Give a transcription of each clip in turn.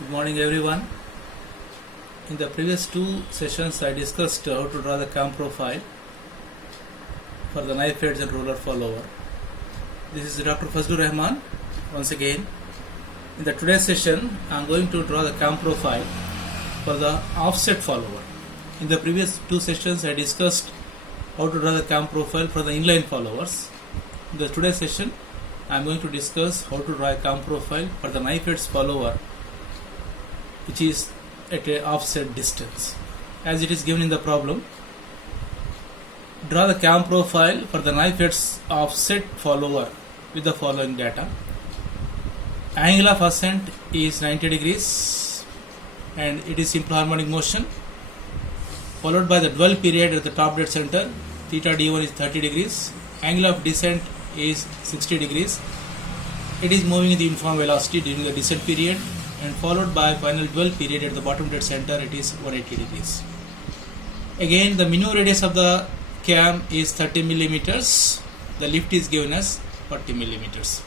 Good morning everyone. In the previous two sessions I discussed how to draw the cam profile for the knife edge and roller follower. This is Dr. Fazlur Rahman once again. In the today's session I am going to draw the cam profile for the offset follower. In the previous two sessions I discussed how to draw the cam profile for the inline followers. In the today's session I am going to discuss how to draw a cam profile for the knife edge follower, which is at a offset distance. As it is given in the problem, draw the cam profile for the knife edge offset follower with the following data. Angle of ascent is 90 degrees and it is simple harmonic motion, followed by the dwell period at the top dead center. Theta d1 is 30 degrees. Angle of descent is 60 degrees. It is moving in the uniform velocity during the descent period, and followed by final dwell period at the bottom dead center. It is 180 degrees. Again, the minimum radius of the cam is 30 millimeters. The lift is given as 40 millimeters.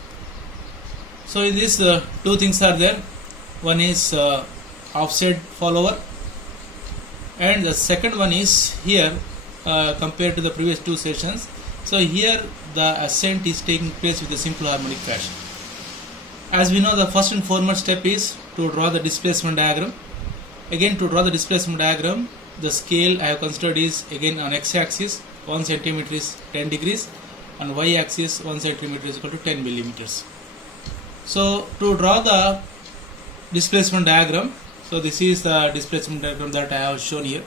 So in this two things are there. One is offset follower, and the second one is here compared to the previous two sessions. So here the ascent is taking place with a simple harmonic fashion. As we know, the first and foremost step is to draw the displacement diagram. Again, to draw the displacement diagram, the scale I have considered is again on x-axis 1 centimeter is 10 degrees, and y-axis 1 centimeter is equal to 10 millimeters. So to draw the displacement diagram, so this is the displacement diagram that I have shown here.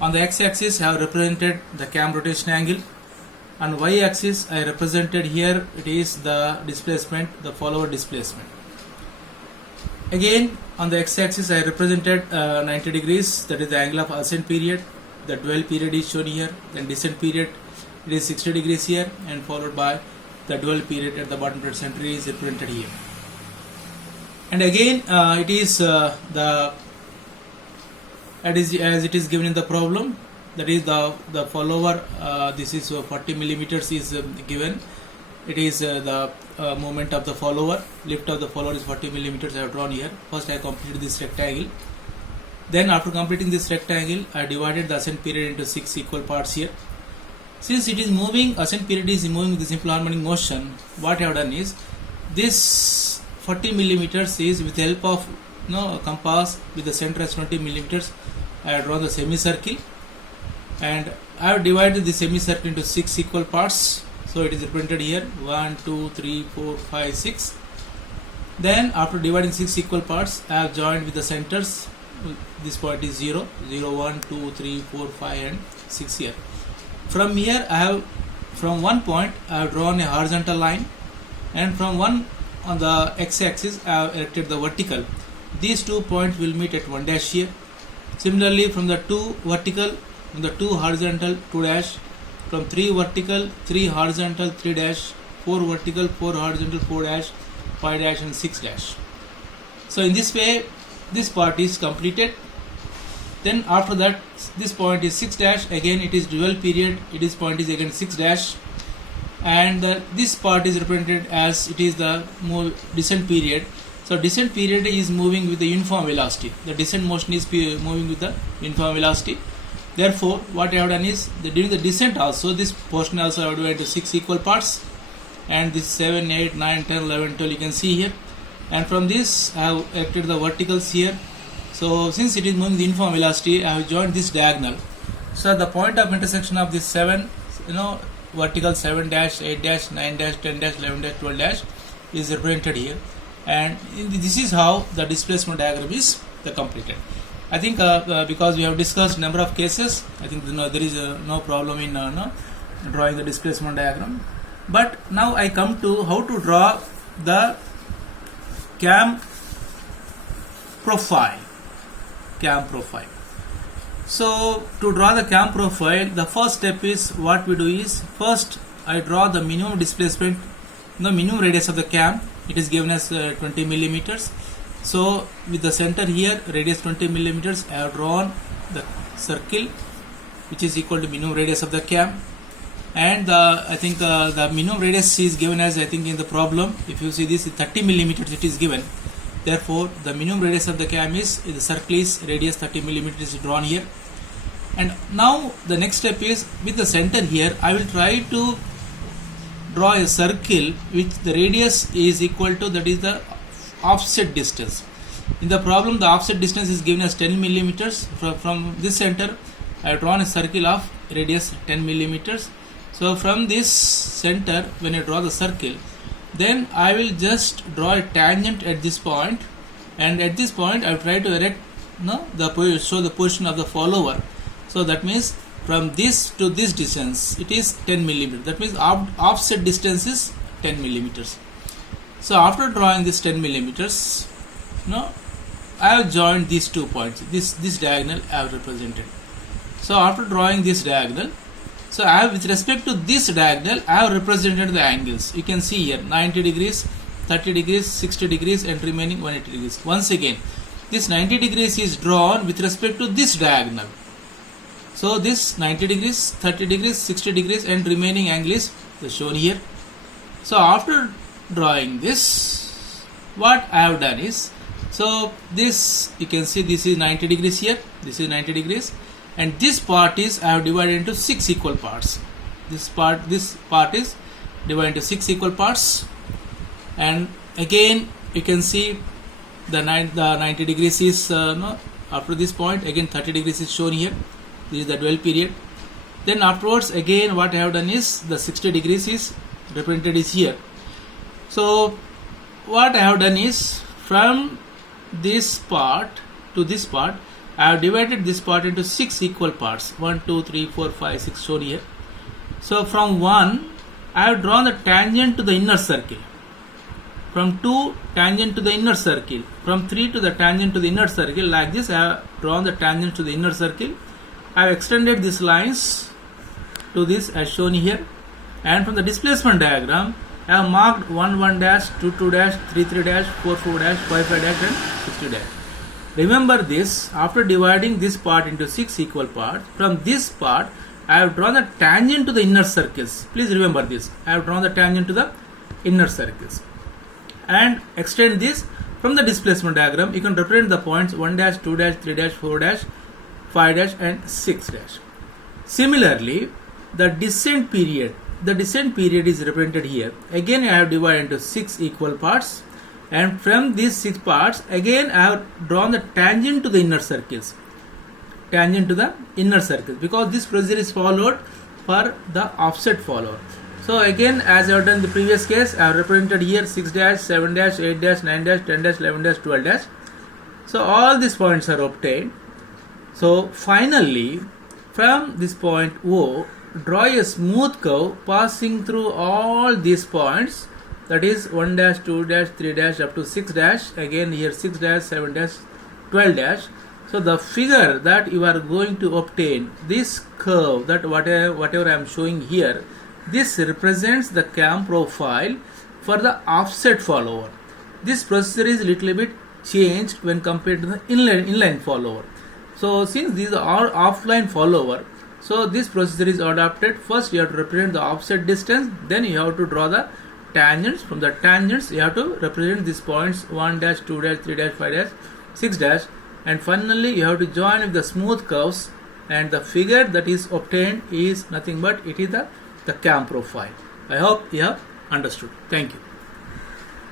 On the x-axis I have represented the cam rotation angle, and y-axis I represented here, it is the displacement, the follower displacement. Again, on the x-axis I represented 90 degrees, that is the angle of ascent period. The dwell period is shown here. Then descent period, it is 60 degrees here, and followed by the dwell period at the bottom dead center is represented here. And again, it is as it is given in the problem. That is the follower, this is 40 millimeters is given. It is the movement of the follower. Lift of the follower is 40 millimeters. I have drawn here. First I completed this rectangle. Then after completing this rectangle, I divided the ascent period into 6 equal parts here. Since it is moving, ascent period is moving with the simple harmonic motion, what I have done is, this 40 millimeters is with the help of compass with the center as 20 millimeters. I have drawn the semicircle, and I have divided the semicircle into 6 equal parts. So it is represented here 1, 2, 3, 4, 5, 6. Then after dividing 6 equal parts, I have joined with the centers. This point is 0, 0, 1, 2, 3, 4, 5 and 6 here. From here I have, from one point I have drawn a horizontal line, and from one on the x-axis I have erected the vertical. These 2 points will meet at 1 dash here. Similarly, from the 2 vertical, from the 2 horizontal 2 dash, from 3 vertical 3 horizontal 3 dash, 4 vertical 4 horizontal 4 dash, 5 dash and 6 dash. So in this way this part is completed. Then after that, this point is 6 dash, again it is dual period, this point is again 6 dash, and this part is represented as it is the descent period. So descent period is moving with the uniform velocity. The descent motion is moving with the uniform velocity. Therefore, what I have done is, during the descent also, this portion also I have divided into 6 equal parts, and this 7, 8, 9, 10, 11, 12 you can see here. And from this I have erected the verticals here. So since it is moving the uniform velocity, I have joined this diagonal. So the point of intersection of this 7, vertical 7 dash, 8 dash, 9 dash, 10 dash, 11 dash, 12 dash is represented here. And this is how the displacement diagram is completed. I think because we have discussed number of cases, I think there is no problem in drawing the displacement diagram. But now I come to how to draw the cam profile. So to draw the cam profile, the first step is, what we do is, first I draw the minimum displacement, the minimum radius of the cam. It is given as 20 millimeters. So with the center here, radius 20 millimeters, I have drawn the circle which is equal to minimum radius of the cam. And I think the minimum radius is given as, I think in the problem, if you see this 30 millimeters it is given. Therefore, the minimum radius of the cam is the circle is radius 30 mm is drawn here. And now the next step is, with the center here, I will try to draw a circle which the radius is equal to, that is the offset distance. In the problem, the offset distance is given as 10 millimeters. From this center, I have drawn a circle of radius 10 millimeters. So from this center, when I draw the circle, then I will just draw a tangent at this point, and at this point I will try to erect show the position of the follower. So that means from this to this distance it is 10 millimeters. That means offset distance is 10 millimeters. So after drawing this 10 millimeters, I have joined these 2 points. This diagonal I have represented. So after drawing this diagonal, so I have, with respect to this diagonal, I have represented the angles. You can see here 90 degrees, 30 degrees, 60 degrees, and remaining 180 degrees. Once again, this 90 degrees is drawn with respect to this diagonal. So this 90 degrees, 30 degrees, 60 degrees, and remaining angle is shown here. So after drawing this, what I have done is, so this, you can see this is 90 degrees here, this is 90 degrees, and this part is, I have divided into 6 equal parts. This part is divided into 6 equal parts, and again you can see the 90 degrees is after this point, again 30 degrees is shown here. This is the dwell period. Then afterwards, again what I have done is, the 60 degrees is represented is here. So what I have done is, from this part to this part, I have divided this part into 6 equal parts. 1, 2, 3, 4, 5, 6 shown here. So from 1, I have drawn the tangent to the inner circle. From 2, tangent to the inner circle. From 3 to the tangent to the inner circle. Like this, I have drawn the tangent to the inner circle. I have extended these lines to this as shown here. And from the displacement diagram, I have marked 1, 1 dash, 2, 2 dash, 3, 3 dash, 4, 4 dash, 5, 5 dash, and 60 dash. Remember this, after dividing this part into 6 equal parts, from this part, I have drawn the tangent to the inner circles. Please remember this. I have drawn the tangent to the inner circles. And extend this from the displacement diagram. You can represent the points 1 dash, 2 dash, 3 dash, 4 dash, 5 dash, and 6 dash. Similarly, the descent period is represented here. Again, I have divided into 6 equal parts, and from these 6 parts, again I have drawn the tangent to the inner circles. Tangent to the inner circles, because this procedure is followed for the offset follower. So again, as I have done in the previous case, I have represented here 6 dash, 7 dash, 8 dash, 9 dash, 10 dash, 11 dash, 12 dash. So all these points are obtained. So finally, from this point O, draw a smooth curve passing through all these points, that is 1 dash, 2 dash, 3 dash, up to 6 dash, again here 6 dash, 7 dash, 12 dash. So the figure that you are going to obtain, this curve, that whatever I am showing here, this represents the cam profile for the offset follower. This procedure is little bit changed when compared to the inline follower. So since these are offline follower, so this procedure is adopted. First you have to represent the offset distance, then you have to draw the tangents. From the tangents you have to represent these points 1 dash, 2 dash, 3 dash, 5 dash, 6 dash, and finally you have to join with the smooth curves, and the figure that is obtained is nothing but it is the cam profile. I hope you have understood. Thank you.